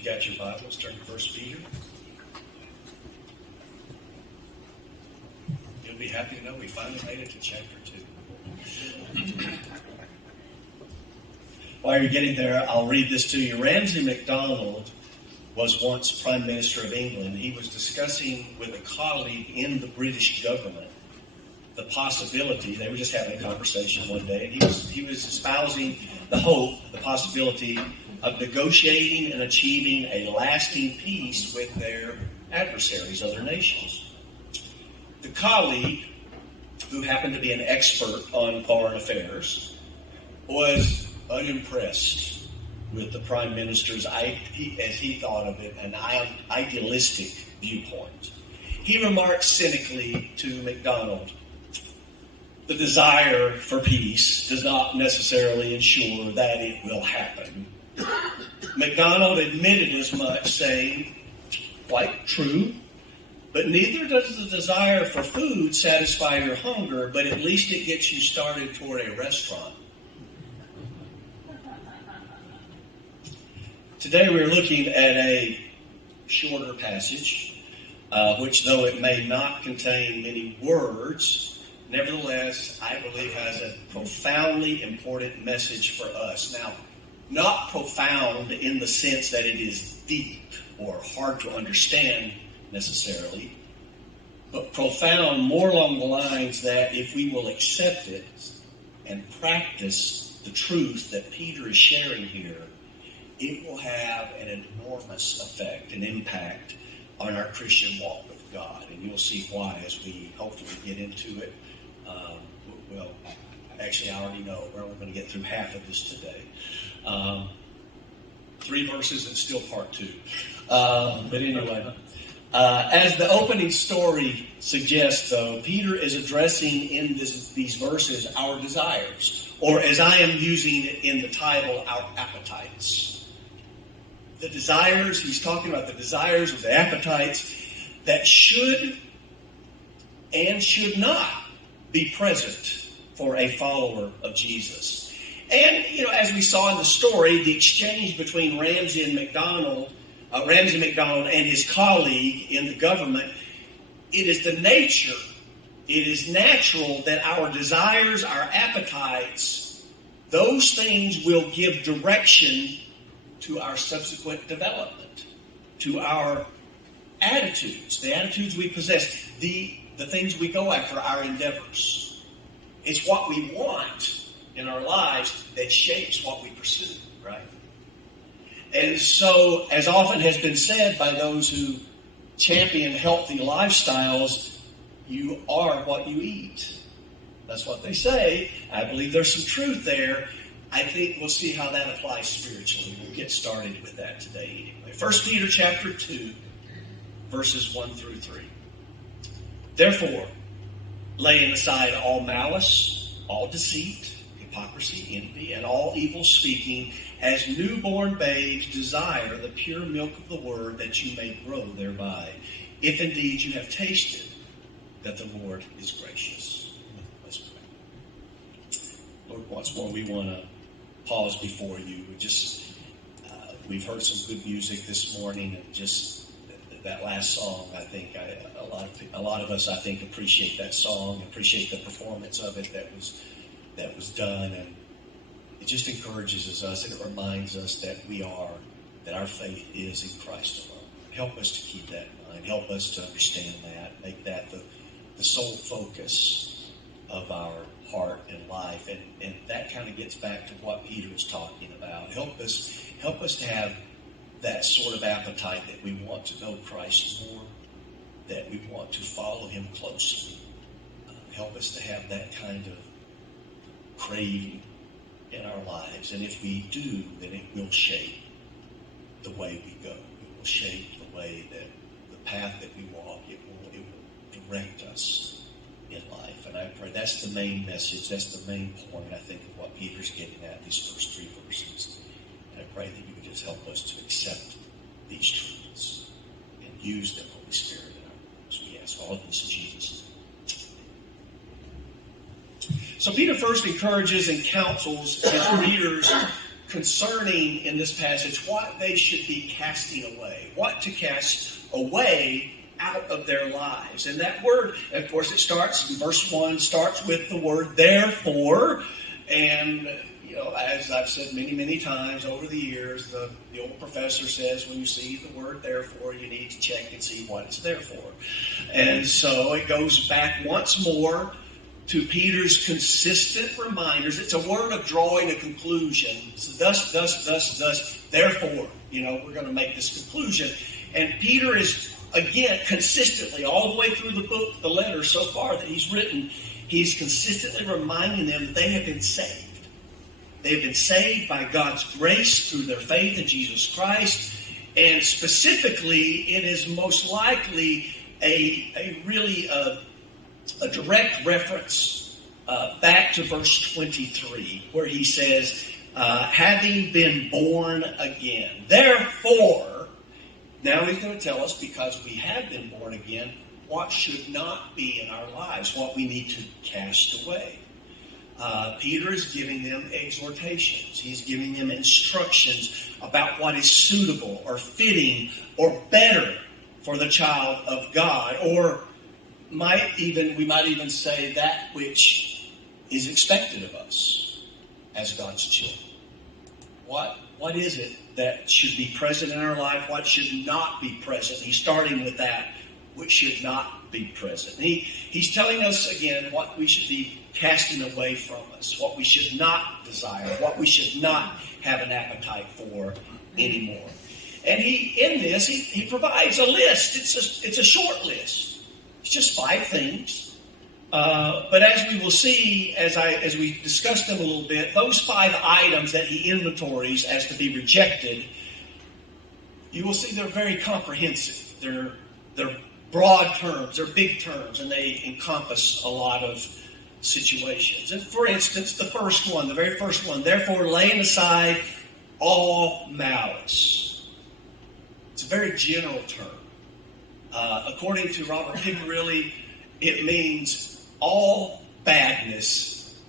you got your Bibles, turn to 1 Peter. You'll be happy to know we finally made it to chapter 2. While you're getting there, I'll read this to you. Ramsay MacDonald was once Prime Minister of England. He was discussing with a colleague in the British government the possibility, they were just having a conversation one day, and he was espousing the hope, the possibility of negotiating and achieving a lasting peace with their adversaries, other nations. The colleague, who happened to be an expert on foreign affairs, was unimpressed with the Prime Minister's, as he thought of it, an idealistic viewpoint. He remarked cynically to MacDonald, "The desire for peace does not necessarily ensure that it will happen." MacDonald admitted as much, saying, "Quite true, but neither does the desire for food satisfy your hunger, but at least it gets you started toward a restaurant." Today we're looking at a shorter passage, which, though it may not contain many words, nevertheless, I believe has a profoundly important message for us. Now, not profound in the sense that it is deep or hard to understand necessarily, but profound more along the lines that if we will accept it and practice the truth that Peter is sharing here, it will have an enormous effect, an impact on our Christian walk with God. And you'll see why as we hopefully get into it. Well, actually, I already know. We're only going to get through half of this today. 3 verses and still part 2. But anyway, as the opening story suggests, though, Peter is addressing in these verses our desires, or as I am using it in the title, our appetites. The desires, he's talking about the desires of the appetites that should and should not be present for a follower of Jesus. And, as we saw in the story, the exchange between Ramsay MacDonald and his colleague in the government, it is natural that our desires, our appetites, those things will give direction to our subsequent development, to our attitudes, the attitudes we possess, the things we go after, our endeavors. It's what we want in our lives that shapes what we pursue, right? And so, as often has been said by those who champion healthy lifestyles, you are what you eat. That's what they say. I believe there's some truth there. I think we'll see how that applies spiritually. We'll get started with that today anyway. 1 Peter chapter 2, verses 1 through 3. Therefore, laying aside all malice, all deceit, hypocrisy, envy, and all evil speaking, as newborn babes desire the pure milk of the word, that you may grow thereby, if indeed you have tasted that the Lord is gracious. Let's pray. Lord, once more we want to pause before you. We've heard some good music this morning, and just that last song, I think a lot of us, I think, appreciate that song, appreciate the performance of it that was done, and it just encourages us and it reminds us that our faith is in Christ alone. Help us to keep that in mind. Help us to understand that. Make that the sole focus of our heart and life, and that kind of gets back to what Peter was talking about. Help us to have that sort of appetite that we want to know Christ more, that we want to follow him closely. Help us to have that kind of craving in our lives. And if we do, then it will shape the way we go. It will shape the way that the path that we walk, it will direct us in life. And I pray that's the main message, that's the main point, I think, of what Peter's getting at these first 3 verses. And I pray that you would just help us to accept these truths and use them, Holy Spirit, in our lives. We ask all of this in Jesus' name. So Peter first encourages and counsels his readers concerning in this passage what they should be casting away, what to cast away out of their lives. And that word, of course, it starts, verse 1 starts with the word therefore. And, as I've said many, many times over the years, the old professor says when you see the word therefore, you need to check and see what it's there for. And so it goes back once more to Peter's consistent reminders. It's a word of drawing a conclusion. So thus, therefore, we're going to make this conclusion. And Peter is, again, consistently, all the way through the book, the letter so far that he's written, he's consistently reminding them that they have been saved. They have been saved by God's grace through their faith in Jesus Christ. And specifically, it is most likely a direct reference back to verse 23, where he says, having been born again. Therefore, now he's going to tell us, because we have been born again, what should not be in our lives, what we need to cast away. Peter is giving them exhortations. He's giving them instructions about what is suitable or fitting or better for the child of God, or we might even say that which is expected of us as God's children. What is it that should be present in our life? What should not be present? He's starting with that, which should not be present. He's telling us again what we should be casting away from us, what we should not desire, what we should not have an appetite for anymore. And he provides a list. It's a short list. It's just 5 things. But as we will see, as we discuss them a little bit, those 5 items that he inventories as to be rejected, you will see they're very comprehensive. They're broad terms, they're big terms, and they encompass a lot of situations. And for instance, the very first one, therefore laying aside all malice. It's a very general term. According to Robert Piccarilli, it means all badness.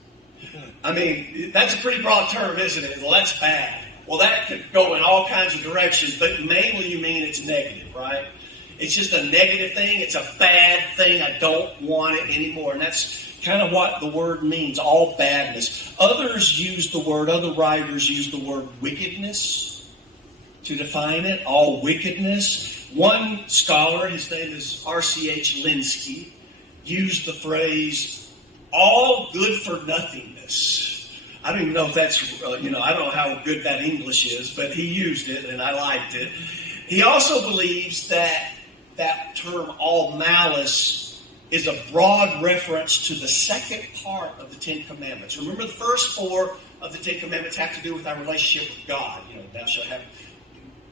I mean, that's a pretty broad term, isn't it? Well, that's bad. Well, that could go in all kinds of directions, but mainly you mean it's negative, right? It's just a negative thing. It's a bad thing. I don't want it anymore. And that's kind of what the word means, all badness. Other writers use the word wickedness to define it, all wickedness. One scholar, his name is R.C.H. Linsky, used the phrase, all good for nothingness. I don't even know if that's, I don't know how good that English is, but he used it and I liked it. He also believes that term, all malice, is a broad reference to the second part of the Ten Commandments. Remember, the first 4 of the Ten Commandments have to do with our relationship with God. Thou shalt have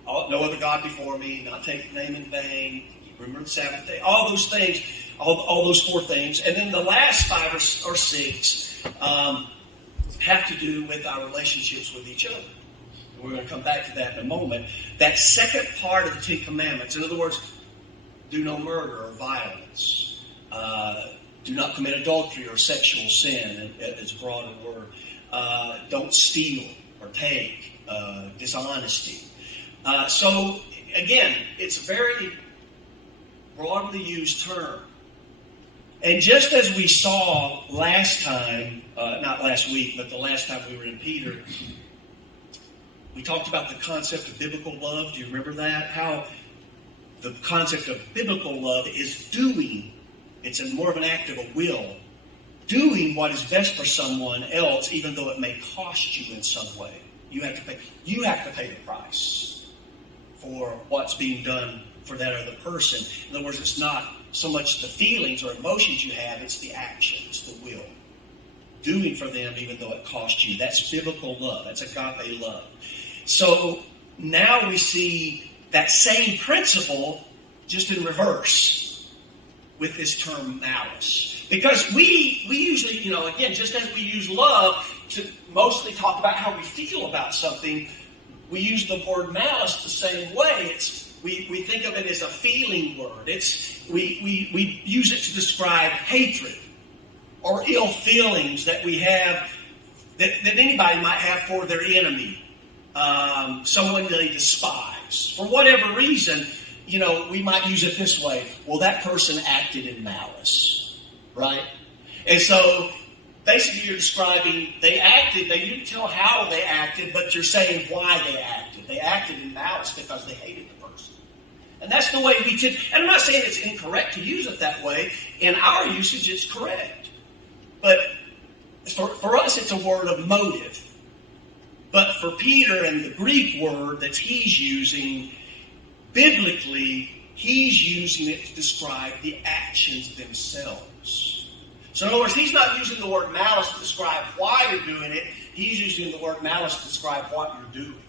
no other God before me, not take the name in vain, remember the Sabbath day, all those things, all those 4 things. And then the last 5 or 6 have to do with our relationships with each other. We're going to come back to that in a moment. That second part of the Ten Commandments, in other words, do no murder or violence. Do not commit adultery or sexual sin, as a broader word. Don't steal or take. Dishonesty. So, again, it's a very broadly used term. And just as we saw last time, not last week, but the last time we were in Peter, we talked about the concept of biblical love. Do you remember that? How the concept of biblical love is doing. It's more of an act of a will. Doing what is best for someone else, even though it may cost you in some way. You have to pay the price for what's being done for that other person. In other words, it's not so much the feelings or emotions you have, it's the action, it's the will. Doing for them even though it costs you. That's biblical love. That's agape love. So now we see that same principle just in reverse with this term malice. Because we usually, again, just as we use love to mostly talk about how we feel about something, we use the word malice the same way. We think of it as a feeling word. We use it to describe hatred or ill feelings that we have, that anybody might have for their enemy someone they despise. For whatever reason, we might use it this way. Well, that person acted in malice, right? And so basically you're describing they didn't tell how they acted, but you're saying why they acted. They acted in malice because they hated the person. And that's the way we tend, and I'm not saying it's incorrect to use it that way. In our usage, it's correct. But for us, it's a word of motive. But for Peter and the Greek word that he's using, biblically, he's using it to describe the actions themselves. So in other words, he's not using the word malice to describe why you're doing it. He's using the word malice to describe what you're doing.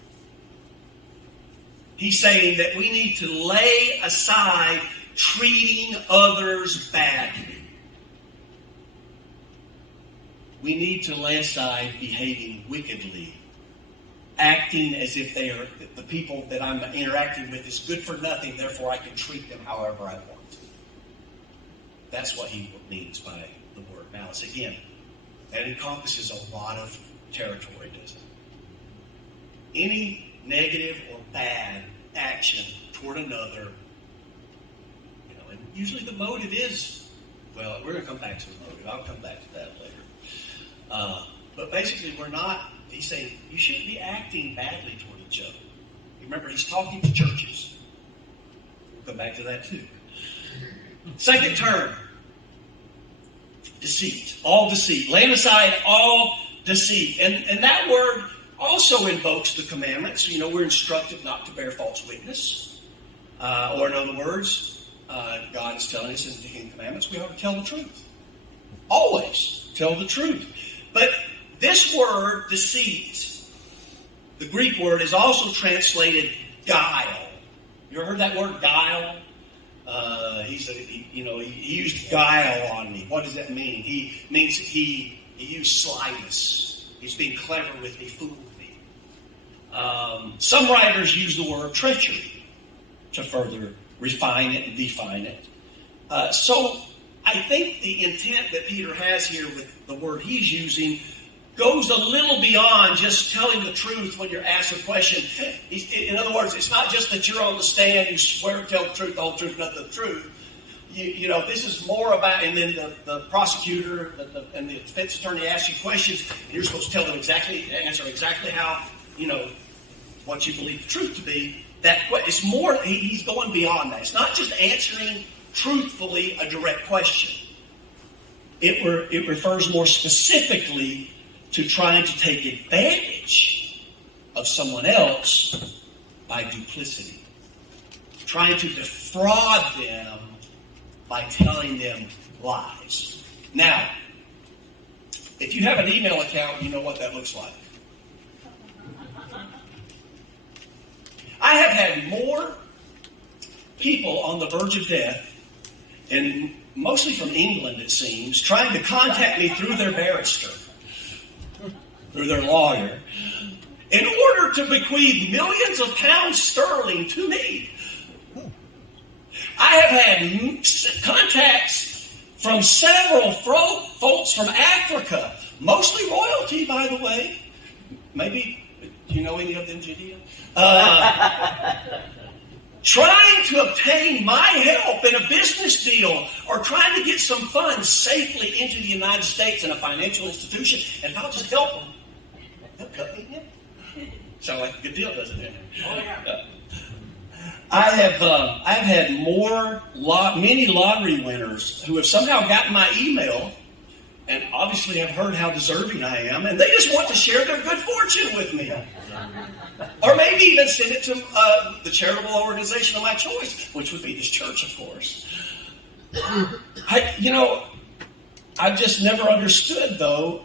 He's saying that we need to lay aside treating others badly. We need to lay aside behaving wickedly, acting as if they are the people that I'm interacting with is good for nothing, therefore I can treat them however I want. That's what he means by the word malice. Again, that encompasses a lot of territory, doesn't it? Any negative or bad action toward another, and usually the motive is, well, we're going to come back to the motive. I'll come back to that later. But basically, he's saying you shouldn't be acting badly toward each other. Remember, he's talking to churches. We'll come back to that too. Second term, deceit. All deceit. Laying aside all deceit. And that word also invokes the commandments. We're instructed not to bear false witness. Or in other words, God is telling us in the Ten Commandments we ought to tell the truth. Always tell the truth. But this word, deceit, the Greek word, is also translated guile. You ever heard that word, guile? He used guile on me. What does that mean? He means he used slyness. He's being clever with me, fooled me. Some writers use the word treachery to further refine it and define it. So I think the intent that Peter has here with the word he's using goes a little beyond just telling the truth when you're asked a question. In other words, it's not just that you're on the stand, you swear to tell the truth, the whole truth, nothing but the truth. This is more about, and then the prosecutor and the defense attorney asks you questions, and you're supposed to tell them answer exactly how, what you believe the truth to be. It's more, he's going beyond that. It's not just answering truthfully a direct question. It refers more specifically to trying to take advantage of someone else by duplicity. Trying to defraud them by telling them lies. Now, if you have an email account, you know what that looks like. I have had more people on the verge of death, and mostly from England, it seems, trying to contact me through their barrister, through their lawyer, in order to bequeath millions of pounds sterling to me. I have had contacts from several folks from Africa, mostly royalty, by the way. Maybe, do you know any of them, Judea? Trying to obtain my help in a business deal or trying to get some funds safely into the United States in a financial institution. And if I'll just help them, they'll cut me in. Sounds like a good deal, doesn't it? Oh, yeah. I've had many lottery winners who have somehow gotten my email and obviously have heard how deserving I am, and they just want to share their good fortune with me. Or maybe even send it to the charitable organization of my choice, which would be this church, of course. I've just never understood, though,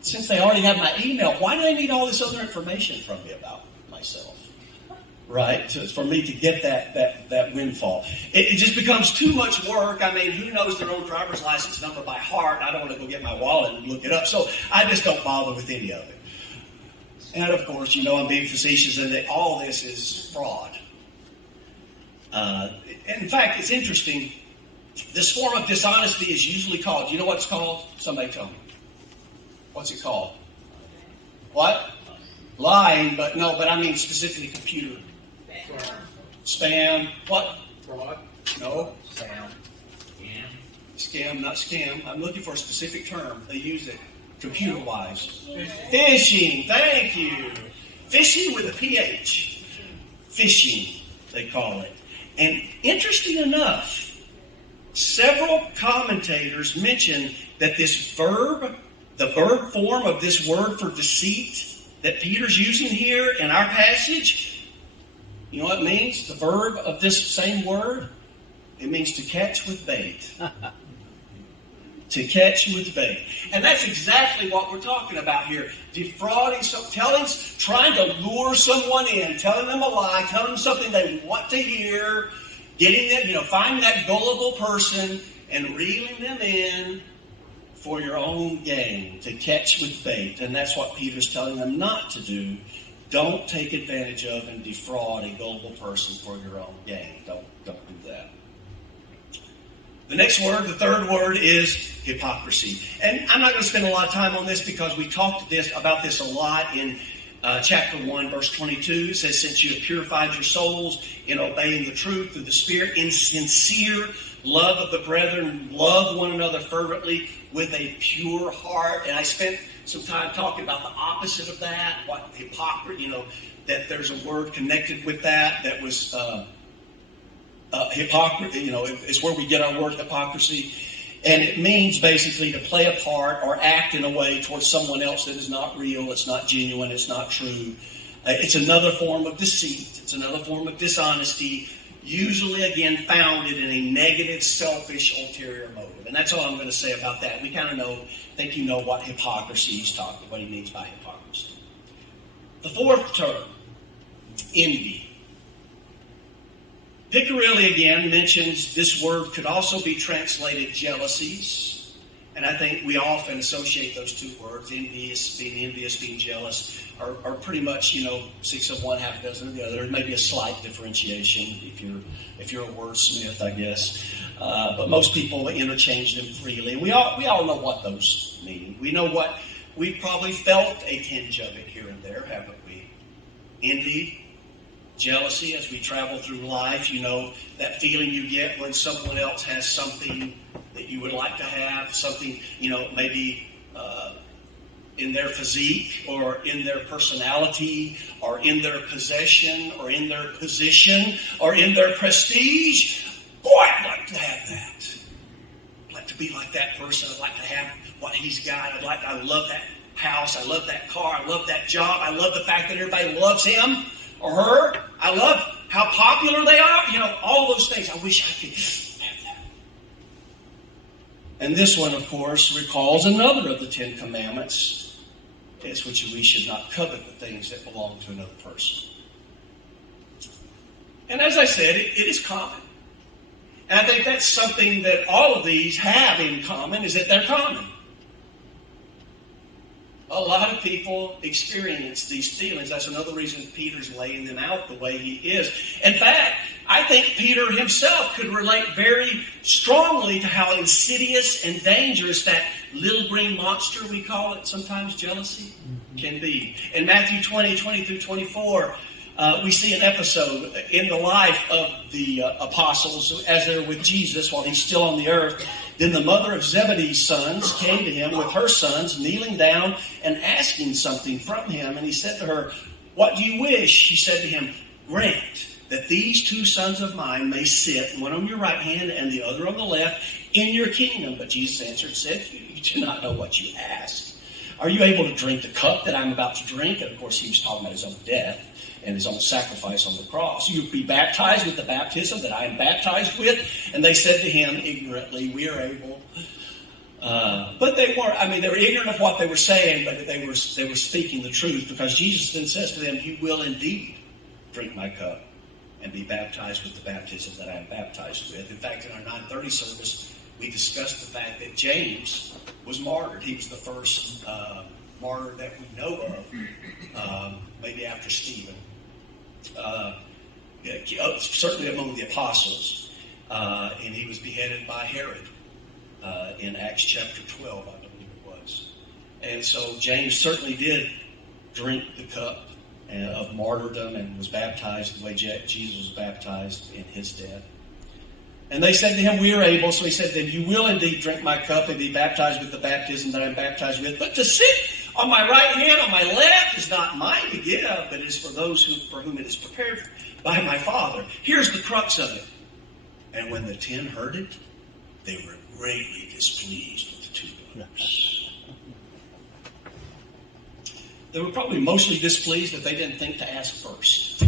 since they already have my email, why do they need all this other information from me about myself? Right? So it's for me to get that windfall. It just becomes too much work. I mean, who knows their own driver's license number by heart? I don't want to go get my wallet and look it up. So I just don't bother with any of it. And of course, I'm being facetious in that all this is fraud. In fact, it's interesting. This form of dishonesty is usually called, you know what it's called? Somebody tell me. What's it called? What? Lying, but I mean specifically computer. Spam. What? Fraud. No. Scam. Scam, not scam. I'm looking for a specific term. They use it computer-wise. Phishing. Thank you. Phishing with a PH. Phishing, they call it. And interesting enough, several commentators mention that this verb, the verb form of this word for deceit that Peter's using here in our passage, you know what it means? The verb of this same word? It means to catch with bait. To catch with bait. And that's exactly what we're talking about here. Defrauding, trying to lure someone in, telling them a lie, telling them something they want to hear, getting them, finding that gullible person and reeling them in for your own gain, to catch with bait. And that's what Peter's telling them not to do. Don't take advantage of and defraud a gullible person for your own gain. Don't do that. The next word, the third word, is hypocrisy. And I'm not going to spend a lot of time on this because we talked about this a lot in chapter 1, verse 22. It says, since you have purified your souls in obeying the truth through the Spirit, in sincere love of the brethren, love one another fervently with a pure heart. And I spent some time talking about the opposite of that, what hypocrisy, that there's a word connected with that was... hypocrisy, is where we get our word hypocrisy. And it means basically to play a part or act in a way towards someone else that is not real, it's not genuine, it's not true. It's another form of deceit. It's another form of dishonesty, usually, again, founded in a negative, selfish, ulterior motive. And that's all I'm going to say about that. We kind of think you know what hypocrisy is talking, what he means by hypocrisy. The fourth term, envy. Piccarilli again mentions this word could also be translated jealousies. And I think we often associate those two words, envious, being jealous, are pretty much, 6 of one, half a dozen of the other. There may be a slight differentiation if you're a wordsmith, I guess. But most people interchange them freely. We all know what those mean. We know what, we've probably felt a tinge of it here and there, haven't we? Envy. Jealousy, as we travel through life, that feeling you get when someone else has something that you would like to have, something, maybe in their physique or in their personality or in their possession or in their position or in their prestige. Boy, I'd like to have that. I'd like to be like that person. I'd like to have what he's got. I love that house. I love that car. I love that job. I love the fact that everybody loves him or her. I love how popular they are. All those things. I wish I could have that. And this one, of course, recalls another of the 10 Commandments. It's which we should not covet the things that belong to another person. And as I said, it is common. And I think that's something that all of these have in common, is that they're common. A lot of people experience these feelings. That's another reason Peter's laying them out the way he is. In fact, I think Peter himself could relate very strongly to how insidious and dangerous that little green monster, we call it sometimes, jealousy, can be. In Matthew 20 through 24, we see an episode in the life of the apostles as they're with Jesus while he's still on the earth. Then the mother of Zebedee's sons came to him with her sons, kneeling down and asking something from him. And he said to her, "What do you wish?" She said to him, "Grant that these 2 sons of mine may sit, one on your right hand and the other on the left, in your kingdom." But Jesus answered and said, "You do not know what you ask. Are you able to drink the cup that I'm about to drink?" And of course, he was talking about his own death and his own sacrifice on the cross. "You be baptized with the baptism that I am baptized with." And they said to him ignorantly, "We are able." But they weren't, they were ignorant of what they were saying, but they were speaking the truth, because Jesus then says to them, "You will indeed drink my cup and be baptized with the baptism that I am baptized with." In fact, in our 9:30 service, we discussed the fact that James was martyred. He was the first martyr that we know of, maybe after Stephen. Certainly among the apostles. And he was beheaded by Herod in Acts chapter 12, I believe it was. And so James certainly did drink the cup of martyrdom and was baptized the way Jesus was baptized in his death. And they said to him, we are able. So he said, then you will indeed drink my cup and be baptized with the baptism that I'm baptized with. But to sit on my right hand, on my left, is not mine to give, but is for those for whom it is prepared by my Father. Here's the crux of it. And when the 10 heard it, they were greatly displeased with the two brothers. They were probably mostly displeased that they didn't think to ask first.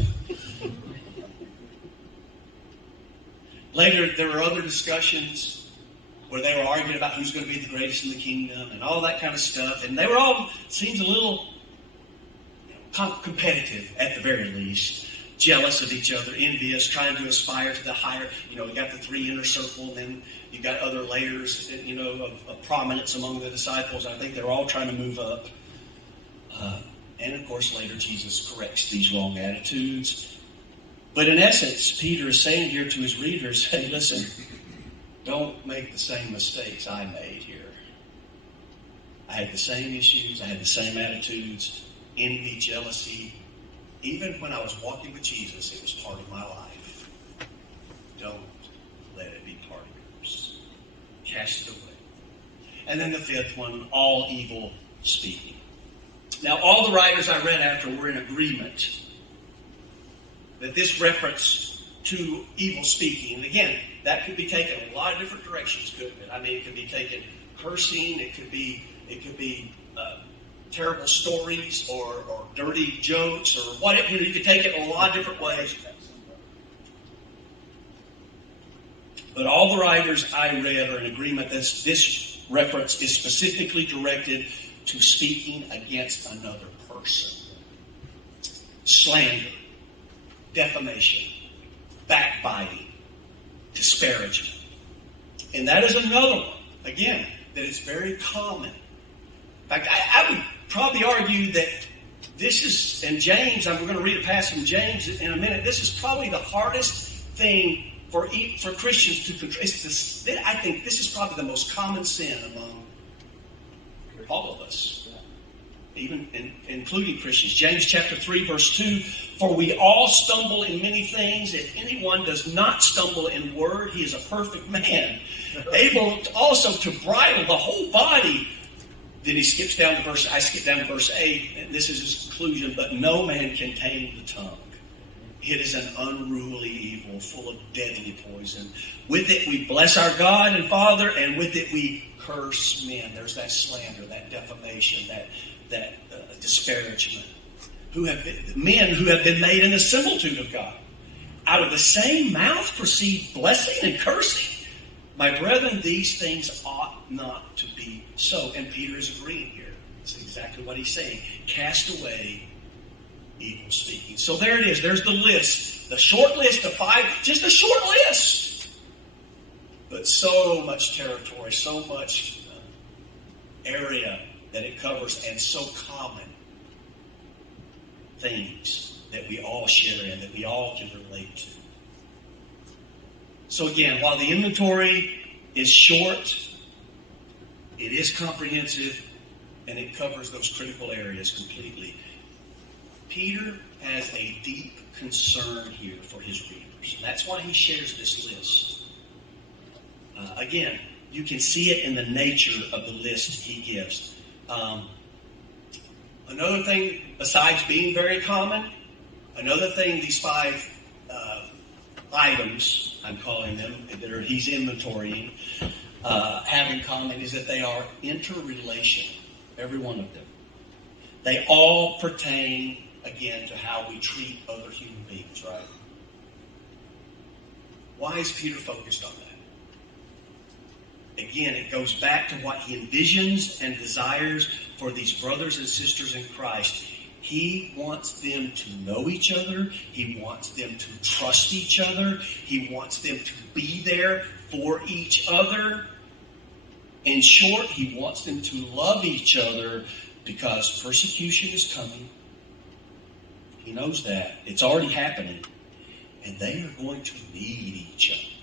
Later, there were other discussions where they were arguing about who's going to be the greatest in the kingdom and all that kind of stuff. And they were all, seems a little competitive at the very least. Jealous of each other, envious, trying to aspire to the higher. You got the 3 inner circle, then you got other layers, of prominence among the disciples. I think they're all trying to move up. And of course, later Jesus corrects these wrong attitudes. But in essence, Peter is saying here to his readers, hey, listen, don't make the same mistakes I made here. I had the same issues. I had the same attitudes, envy, jealousy. Even when I was walking with Jesus, it was part of my life. Don't let it be part of yours. Cast it away. And then the 5th one, all evil speaking. Now, all the writers I read after were in agreement that this reference to evil speaking, and again, that could be taken a lot of different directions, couldn't it? I mean, it could be taken cursing, it could be terrible stories or dirty jokes or whatever. You could take it in a lot of different ways. But all the writers I read are in agreement that this reference is specifically directed to speaking against another person. Slander, defamation, backbiting, disparagement. And that is another one, again, that is very common. In fact, I would probably argue that this is, and James, we're going to read a passage from James in a minute, this is probably the hardest thing for Christians to control. I think this is probably the most common sin among all of us, even including Christians. James chapter 3, verse 2, for we all stumble in many things. If anyone does not stumble in word, he is a perfect man, able also to bridle the whole body. Then he skips down to I skip down to verse 8, and this is his conclusion, but no man can tame the tongue. It is an unruly evil, full of deadly poison. With it we bless our God and Father, and with it we curse men. There's that slander, that defamation, that disparagement. Men who have been made in the similitude of God. Out of the same mouth proceed blessing and cursing. My brethren, these things ought not to be so. And Peter is agreeing here. That's exactly what he's saying. Cast away evil speaking. So there it is. There's the list. The short list of 5. Just a short list. But so much territory, so much area that it covers, and so common things that we all share in, that we all can relate to. So again, while the inventory is short, it is comprehensive, and it covers those critical areas completely. Peter has a deep concern here for his readers. And that's why he shares this list. Again, you can see it in the nature of the list he gives. Another thing, besides being very common, another thing these 5 items, I'm calling them, that he's inventorying, have in common is that they are interrelational, every one of them. They all pertain, again, to how we treat other human beings, right? Why is Peter focused on that? Again, it goes back to what he envisions and desires for these brothers and sisters in Christ. He wants them to know each other. He wants them to trust each other. He wants them to be there for each other. In short, he wants them to love each other because persecution is coming. He knows that. It's already happening. And they are going to need each other.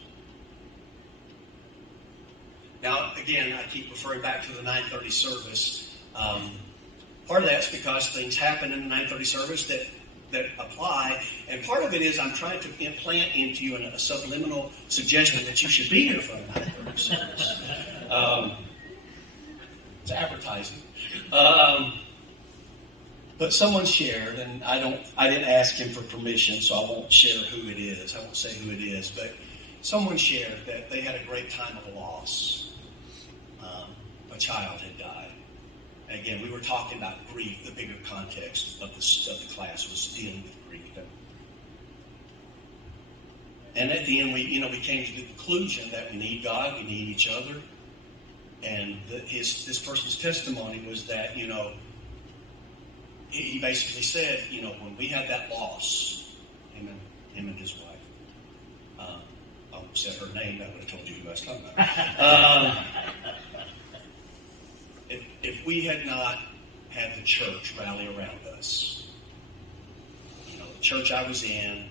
Now, again, I keep referring back to the 9:30 service. Part of that's because things happen in the 9:30 service that that apply. And part of it is I'm trying to implant into you a subliminal suggestion that you should be here for the 9:30 service. It's advertising. But someone shared, and I didn't ask him for permission, so I won't share who it is. I won't say who it is, but someone shared that they had a great time of loss. A child had died. And again, we were talking about grief. The bigger context of the class was dealing with grief. And at the end, we came to the conclusion that we need God, we need each other. And this person's testimony was that, he basically said, when we had that loss, him and his wife, I almost said her name, I would have told you who I was talking about. If we had not had the church rally around us, the church I was in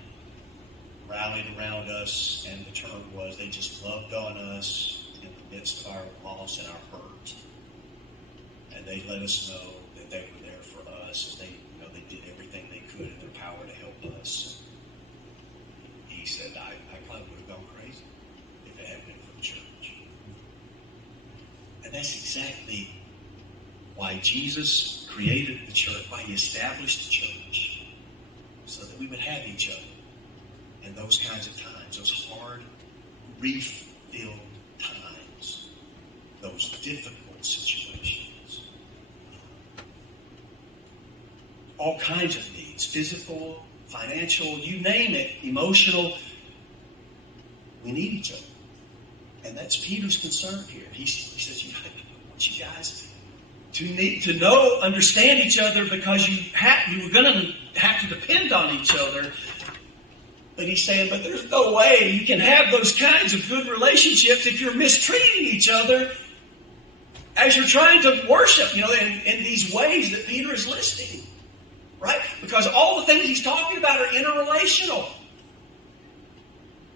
rallied around us, and the term was they just loved on us in the midst of our loss and our hurt. And they let us know that they were there for us, and they did everything they could in their power to help us. He said, I probably would have gone crazy if it hadn't been for the church. And that's exactly why Jesus created the church, why he established the church, so that we would have each other in those kinds of times, those hard, grief-filled times, those difficult situations. All kinds of needs, physical, financial, you name it, emotional. We need each other. And that's Peter's concern here. He says, I want you guys to understand each other, because you were going to have to depend on each other. But he's saying, but there's no way you can have those kinds of good relationships if you're mistreating each other as you're trying to worship, in these ways that Peter is listing. Right? Because all the things he's talking about are interrelational.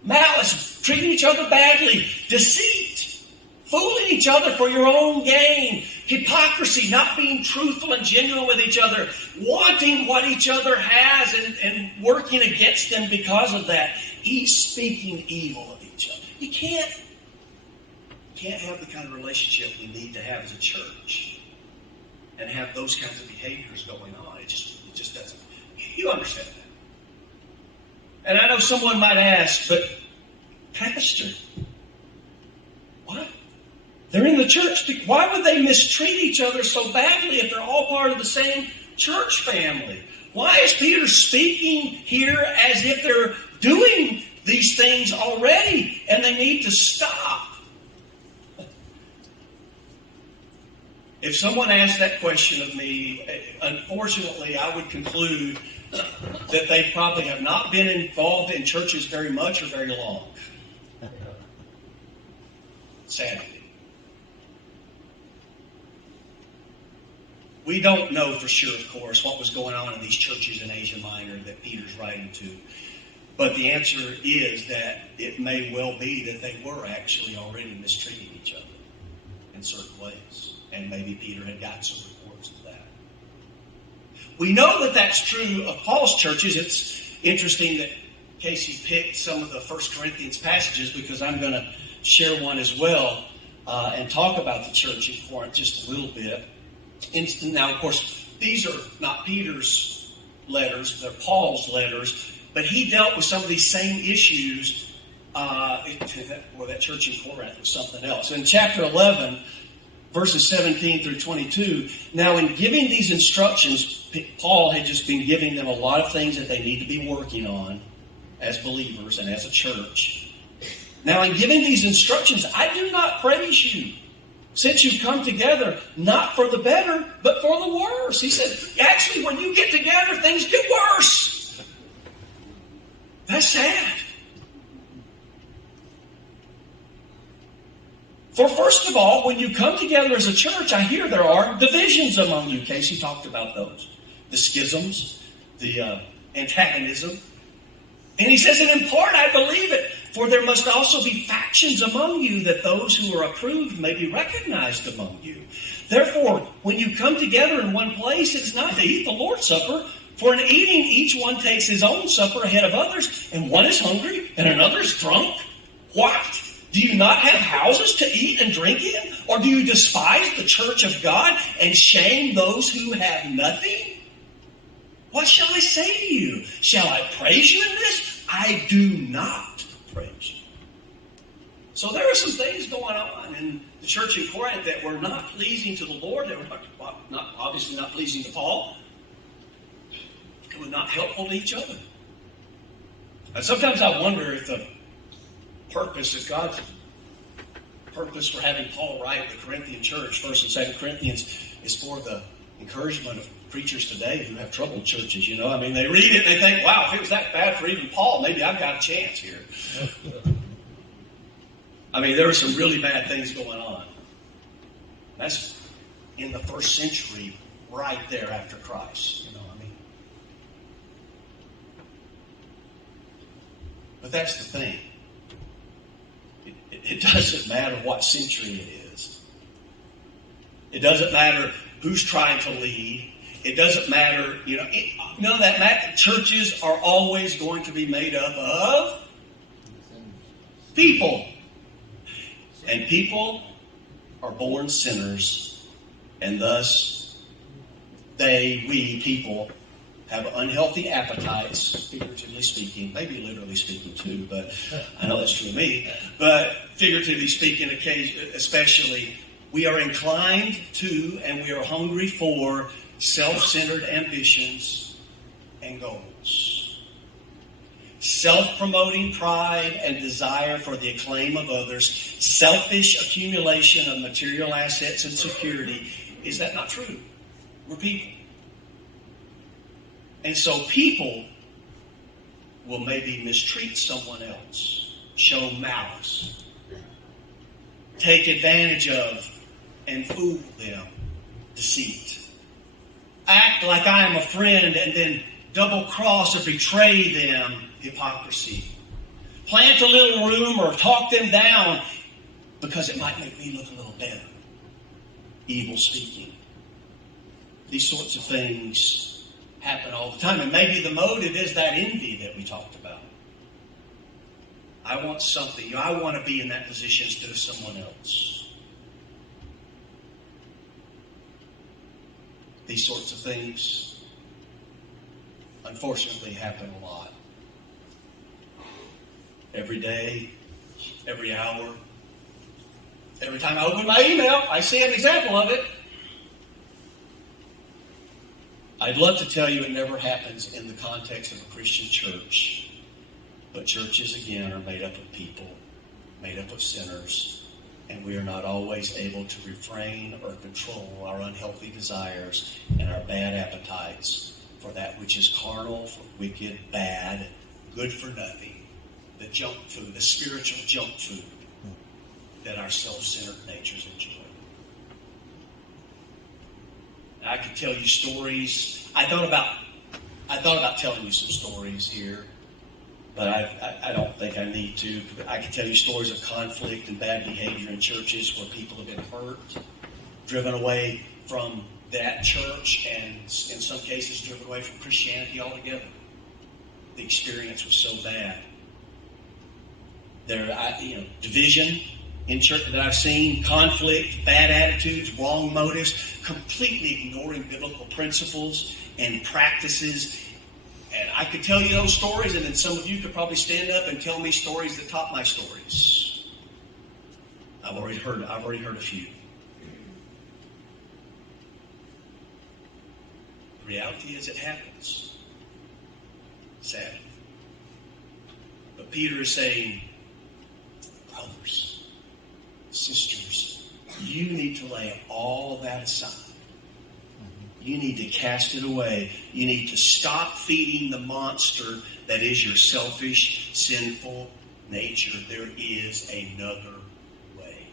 Malice, treating each other badly, deceit, fooling each other for your own gain, hypocrisy, not being truthful and genuine with each other, wanting what each other has and working against them because of that. He's speaking evil of each other. You can't have the kind of relationship we need to have as a church and have those kinds of behaviors going on. It just doesn't. You understand that. And I know someone might ask, but Pastor, what? They're in the church. Why would they mistreat each other so badly if they're all part of the same church family? Why is Peter speaking here as if they're doing these things already and they need to stop? If someone asked that question of me, unfortunately, I would conclude that they probably have not been involved in churches very much or very long. Sadly. We don't know for sure, of course, what was going on in these churches in Asia Minor that Peter's writing to. But the answer is that it may well be that they were actually already mistreating each other in certain ways. And maybe Peter had got some reports of that. We know that that's true of Paul's churches. It's interesting that Casey picked some of the 1 Corinthians passages, because I'm going to share one as well and talk about the church in Corinth just a little bit. Now, of course, these are not Peter's letters, they're Paul's letters, but he dealt with some of these same issues. That church in Corinth was something else. In chapter 11, verses 17 through 22, now in giving these instructions, Paul had just been giving them a lot of things that they need to be working on as believers and as a church. Now in giving these instructions, I do not praise you, since you come together, not for the better, but for the worse. He said, actually, when you get together, things get worse. That's sad. For first of all, when you come together as a church, I hear there are divisions among you. Casey talked about those. The schisms, the antagonism. And he says, and in part I believe it, for there must also be factions among you, that those who are approved may be recognized among you. Therefore, when you come together in one place, it's not to eat the Lord's Supper, For in eating, each one takes his own supper ahead of others, and one is hungry, and another is drunk. What? Do you not have houses to eat and drink in? Or do you despise the church of God and shame those who have nothing? What shall I say to you? Shall I praise you in this? I do not praise you. So there are some things going on in the church in Corinth that were not pleasing to the Lord. They were obviously not pleasing to Paul. They were not helpful to each other. And sometimes I wonder if the purpose of God's purpose for having Paul write the Corinthian church, 1st and 2nd Corinthians, is for the encouragement of preachers today who have troubled churches. You know, I mean, they read it and they think, wow, if it was that bad for even Paul, maybe I've got a chance here. I mean, there were some really bad things going on. That's in the first century, right there after Christ. You know, I mean. But that's the thing. It doesn't matter what century it is. It doesn't matter who's trying to lead. It doesn't matter, you know, none of that matters. Churches are always going to be made up of people. And people are born sinners, and thus we people, have unhealthy appetites, figuratively speaking, maybe literally speaking too, but I know that's true of me. But figuratively speaking, especially, we are inclined to and we are hungry for self-centered ambitions and goals. Self-promoting pride and desire for the acclaim of others, selfish accumulation of material assets and security. Is that not true? We're people. And so people will maybe mistreat someone else, show malice, take advantage of and fool them, deceit. Act like I am a friend and then double-cross or betray them, hypocrisy. Plant a little room or talk them down because it might make me look a little better. Evil speaking. These sorts of things happen all the time. And maybe the motive is that envy that we talked about. I want something. I want to be in that position instead of someone else. These sorts of things, unfortunately, happen a lot. Every day, every hour, every time I open my email, I see an example of it. I'd love to tell you it never happens in the context of a Christian church. But churches, again, are made up of people, made up of sinners, and we are not always able to refrain or control our unhealthy desires and our bad appetites for that which is carnal, for wicked, bad, good for nothing, the junk food, the spiritual junk food that our self-centered natures enjoy. I could tell you stories. I thought about telling you some stories here, but I don't think I need to. I could tell you stories of conflict and bad behavior in churches where people have been hurt, driven away from that church, and in some cases driven away from Christianity altogether. The experience was so bad. Division in church that I've seen, conflict, bad attitudes, wrong motives, completely ignoring biblical principles and practices. And I could tell you those stories, and then some of you could probably stand up and tell me stories that top my stories. I've already heard a few. The reality is it happens. Sadly. But Peter is saying, brothers, sisters, you need to lay all that aside. You need to cast it away. You need to stop feeding the monster that is your selfish, sinful nature. There is another way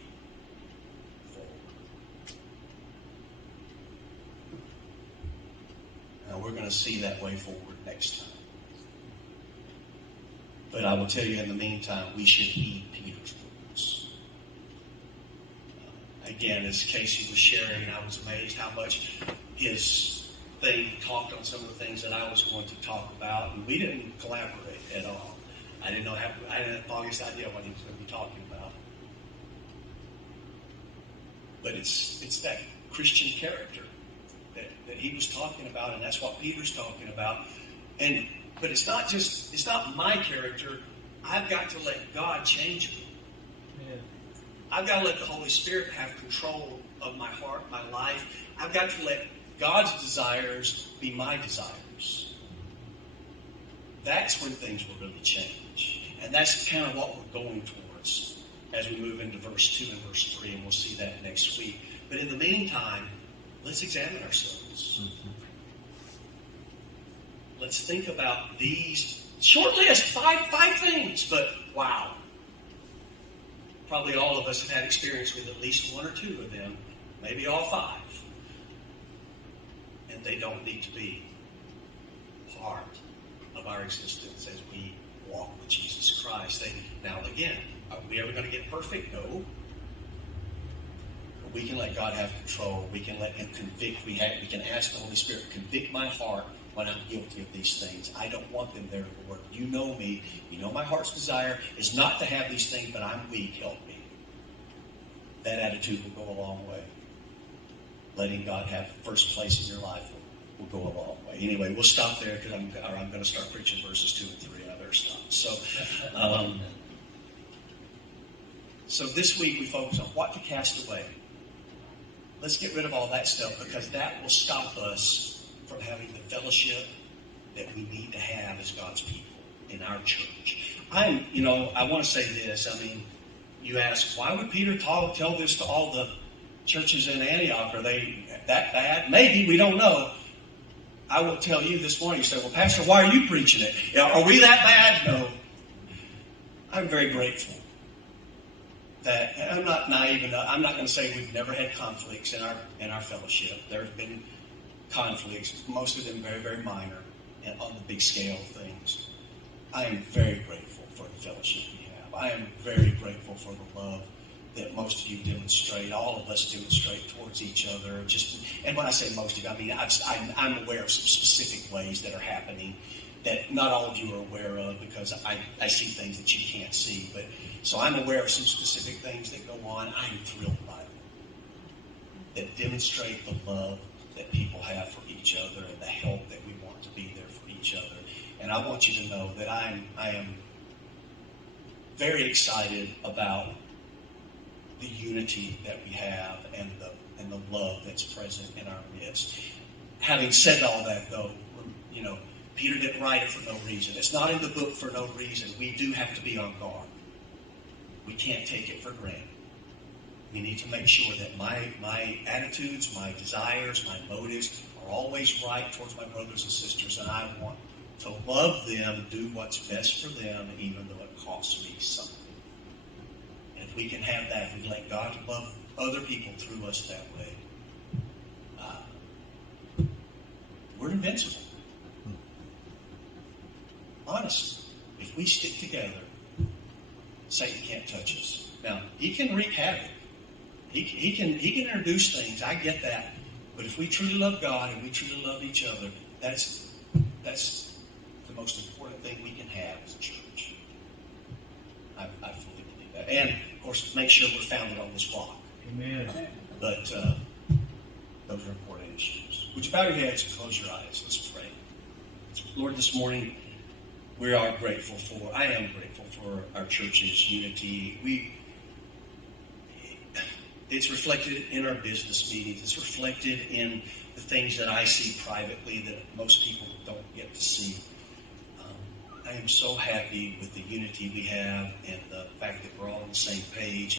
forward. Now we're going to see that way forward next time. But I will tell you in the meantime, we should heed Peter's words. Again, as Casey was sharing, I was amazed how much his thing talked on some of the things that I was going to talk about, and we didn't collaborate at all. I didn't have the foggiest idea what he was going to be talking about. But it's that Christian character that he was talking about, and that's what Peter's talking about. But it's not my character. I've got to let God change me. Yeah. I've got to let the Holy Spirit have control of my heart, my life. I've got to let God's desires be my desires. That's when things will really change. And that's kind of what we're going towards as we move into verse 2 and verse 3, and we'll see that next week. But in the meantime, let's examine ourselves. Mm-hmm. Let's think about these short list, five things, but wow. Probably all of us have had experience with at least one or two of them, maybe all five. And they don't need to be part of our existence as we walk with Jesus Christ. Now again, are we ever going to get perfect? No. But we can let God have control. We can let Him convict. We can ask the Holy Spirit to convict my heart when I'm guilty of these things. I don't want them there, Lord. You know me. You know my heart's desire is not to have these things, but I'm weak. Help me. That attitude will go a long way. Letting God have first place in your life will go a long way. Anyway, we'll stop there because I'm going to start preaching verses 2 and 3. I better stop. So this week we focus on what to cast away. Let's get rid of all that stuff because that will stop us from having the fellowship that we need to have as God's people in our church. I want to say this. I mean, you ask, why would Peter tell this to all the churches in Antioch? Are they that bad? Maybe, we don't know. I will tell you this morning, you say, well, Pastor, why are you preaching it? Are we that bad? No. I'm very grateful that, and I'm not naive enough, I'm not going to say we've never had conflicts in our fellowship. There have been conflicts, most of them very, very minor, and on the big scale of things. I am very grateful for the fellowship we have. I am very grateful for the love that most of you demonstrate, all of us demonstrate towards each other. And when I say most of you, I mean I'm aware of some specific ways that are happening that not all of you are aware of because I see things that you can't see. But so I'm aware of some specific things that go on. I'm thrilled by them that demonstrate the love that people have for each other and the help that we want to be there for each other. And I want you to know that I am very excited about the unity that we have and the love that's present in our midst. Having said all that, though, Peter didn't write it for no reason. It's not in the book for no reason. We do have to be on guard. We can't take it for granted. We need to make sure that my attitudes, my desires, my motives are always right towards my brothers and sisters, and I want to love them, do what's best for them, even though it costs me something. And if we can have that, if we let God love other people through us that way, we're invincible. Honestly, if we stick together, Satan can't touch us. Now, he can wreak havoc. He can introduce things. I get that. But if we truly love God and we truly love each other, that's the most important thing we can have as a church. I fully believe that. And, of course, make sure we're founded on this rock. Amen. But those are important issues. Would you bow your heads and close your eyes? Let's pray. Lord, this morning, I am grateful for our church's unity. It's reflected in our business meetings. It's reflected in the things that I see privately that most people don't get to see. I am so happy with the unity we have and the fact that we're all on the same page.